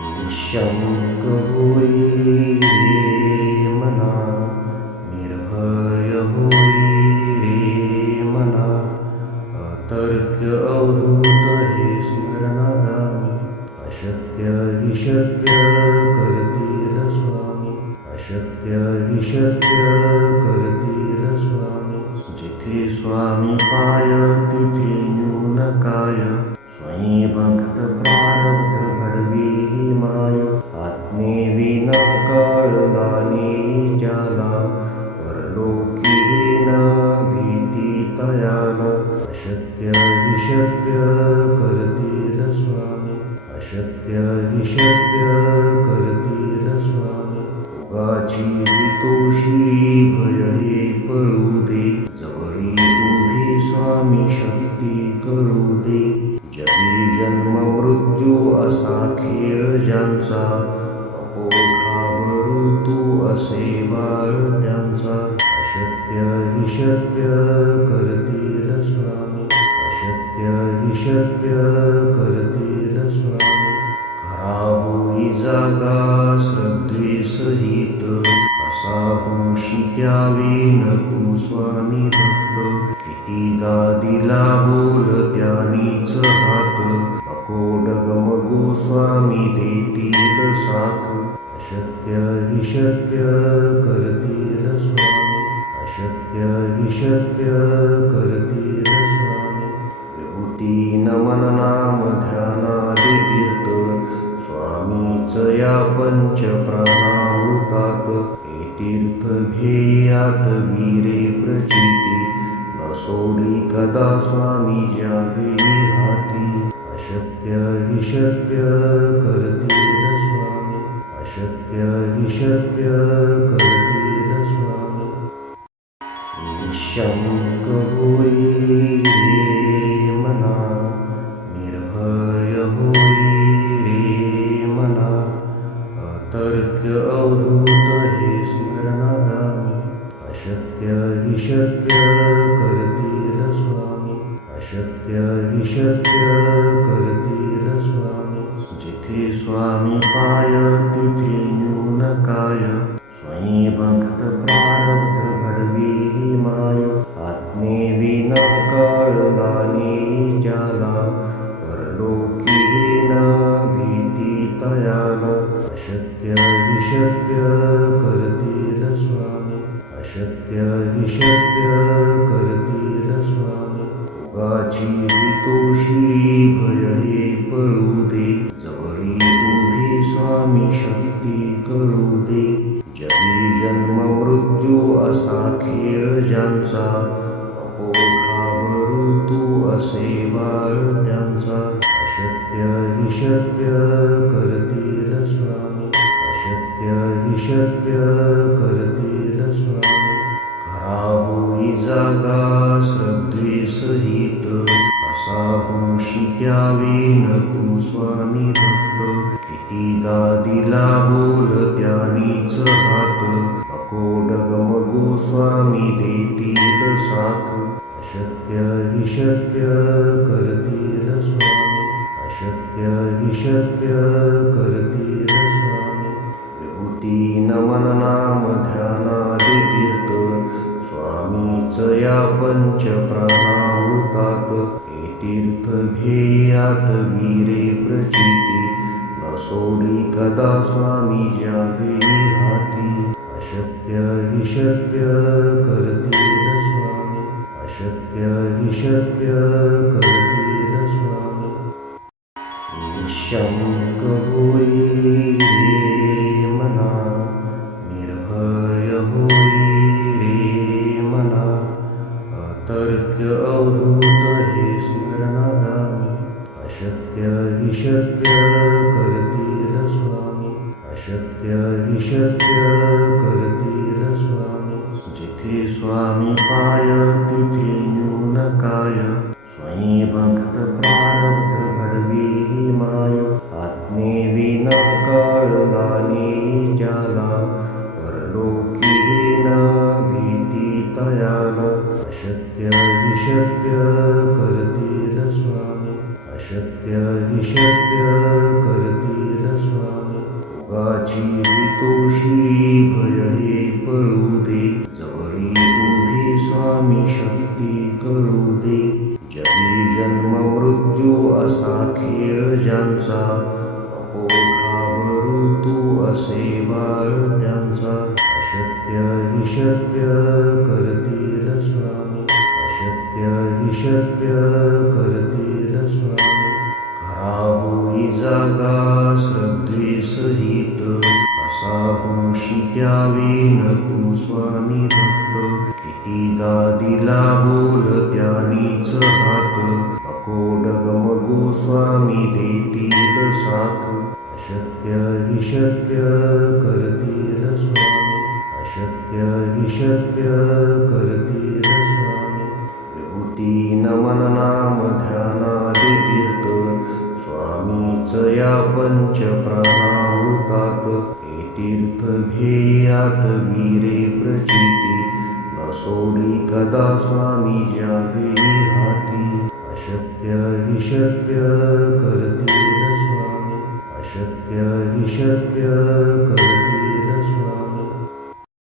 निःशंक होई रे मना, निर्भय होई रे मना, अतर्क्य अवधूत हे स्मरणागामी, अशक्य हि शक्य करतील स्वामी, अशक्य हि शक्य करतील स्वामी. जिथे स्वामी पाय तिथे न्यून काय, स्वयं भक्त प्रारब्ध घडवी ही माय. आत्मेविना कळलाने ज्याला, परलोकी न भीती तयाला. अशक्य हि शक्य करतील स्वामी, अशक्य हि शक्य करतील स्वामी. उगाची तोषी भय हे पळू दे, जवळी उभी स्वामी शक्ती कळू दे. जगी जन्म मृत्यू असा खेळ ज्यांचा, नको घाबरू तू असे बाळ त्यांचा. अशक्य हि शक्य करतील स्वामी, अशक्य हि शक्य करतील स्वामी. खरा होई जागा श्रद्धे सहित, असा होशी द्यावी न तू स्वामी भक्त. कितीदा दिला बोल त्यानीच हात, नको डगमगू स्वामी देतील साथ. अशक्य हि शक्य करतील स्वामी, अशक्य हि शक्य करतील स्वामी. विभूती नमन नाम ध्यानादि तीर्थ, स्वामीच या पंच प्राणामृतात. हे तीर्थ घेई आठवी रे प्रचिती, न सोडी कदा स्वामी ज्या घेई हाती. अशक्य हि शक्य करतील स्वामी, अशक्य हि शक्य करतील स्वामी. निःशंक होई रे मना, निर्भय होई रे मना, अतर्क्य अवधूत हे स्मरणागामी. अशक्य हि शक्य करतील स्वामी, अशक्य हि शक्य करतील स्वामी. जिथे स्वामी पाय तिथे न्यून काय, स्वयं भक्त प्रारब्ध घडवी ही माय. आत्मेविना कळलाने ज्याला, परलोकी न भीती तयाला. अशक्य हि शक्य करतील स्वामी, अशक्य हि शक्य करतील स्वामी. उगाची तोषी भय हे पळू दे, जवळी उभी स्वामी शक्ती कळू दे. जगी जन्म मृत्यू असा खेळ ज्यांचा, नको घाबरू तू असे बाळ त्यांचा. अशक्य हि शक्य करतील स्वामी, अशक्य हि शक्य करतील स्वामी. खरा होई जागा श्रद्धे सहित, असा होशी द्यावी न तू स्वामी भक्त. कितीदा दिला बोल त्यानीच हात, नको डगमगू स्वामी देतील साथ. अशक्य हि शक्य करतील स्वामी, अशक्य हि शक्य करतील स्वामी. विभूती नमन नाम ध्यानादि तीर्थ, स्वामीच या पंच प्राणामृतात. हे तीर्थ घेई आठवी रे प्रचिती, न सोडी कदा स्वामी ज्या घेई हाती. अशक्य हि शक्य करतील स्वामी, अशक्य हि शक्य करतील स्वामी. निःशंक होई रे मना, निर्भय होई रे मना, अतर्क्य अवधूत हे स्मरणागामी. अशक्य हि शक्य करतील स्वामी, अशक्य हि शक्य करतील स्वामी. जिथे स्वामी पाय तिथे न्यून काय, स्वयं भक्त प्रारब्ध घडवी ही माय. आत्मेविना कळलाने ज्याला, परलोकी न भीती तयाला. अशक्य हि शक्य करतील स्वामी, अशक्य हि शक्य करतील स्वामी. शक्य करतील स्वामी, अशक्य हि शक्य करतील स्वामी. खरा होई जागा श्रद्धे सहित, कसा होशी द्यावीन तू स्वामी भक्त. कितीदा दिला बोल त्यानीच हात, नको डगमगो स्वामी देतील साथ. अशक्य हि शक्य करतील स्वामी, अशक्य हि शक्य करतील स्वामी. विभूती नमन नाम ध्यानादि तीर्थ, स्वामीच या पंच प्राणामृतात. हे तीर्थ घेई आठवी रे प्रचिती, न सोडी कदा स्वामी ज्या घेई हाती. अशक्य हि शक्य करतील स्वामी, अशक्य हि शक्य करतील